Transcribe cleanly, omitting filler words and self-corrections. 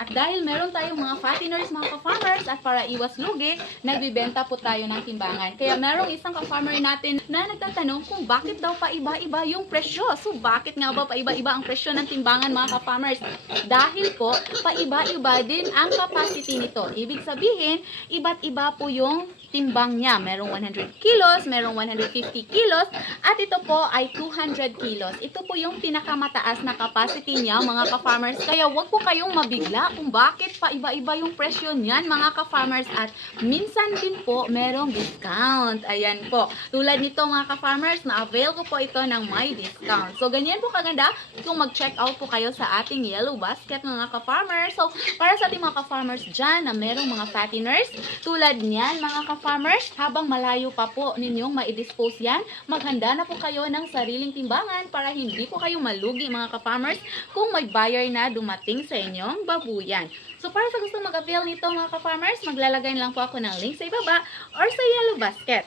At dahil meron tayong mga fatteners, mga ka-farmers, at para iwas lugi, nagbibenta po tayo ng timbangan. Kaya merong isang ka-farmer natin na nagtatanong kung bakit daw paiba-iba yung presyo. So bakit nga ba paiba-iba ang presyo ng timbangan, mga ka-farmers? Dahil po, paiba-iba din ang capacity nito. Ibig sabihin, iba't iba po yung timbang niya. Merong 100 kilos, merong 150 kilos, at ito po ay 200 kilos. Ito po yung pinakamataas na capacity niya, mga ka-farmers. Kaya wag po kayong mabigla kung bakit paiba-iba yung presyo niyan, mga ka-farmers. At minsan din po, merong discount. Ayan po. Tulad nito, mga ka-farmers, na-avail ko po ito ng my discount. So, ganyan po kaganda kung mag-check out po kayo sa ating Yellow Basket, mga ka-farmers. So, para sa ating mga ka-farmers dyan na merong mga fatteners, tulad niyan, mga ka-farmers, habang malayo pa po ninyong ma-dispose yan, maghanda na po kayo ng sariling timbangan para hindi po kayo malugi, mga ka-farmers, kung may buyer na dumating sa inyong babuyan. So, para sa gusto mag-avail nito, mga ka-farmers, maglalagay lang po ako ng link sa ibaba or sa Yellow Basket.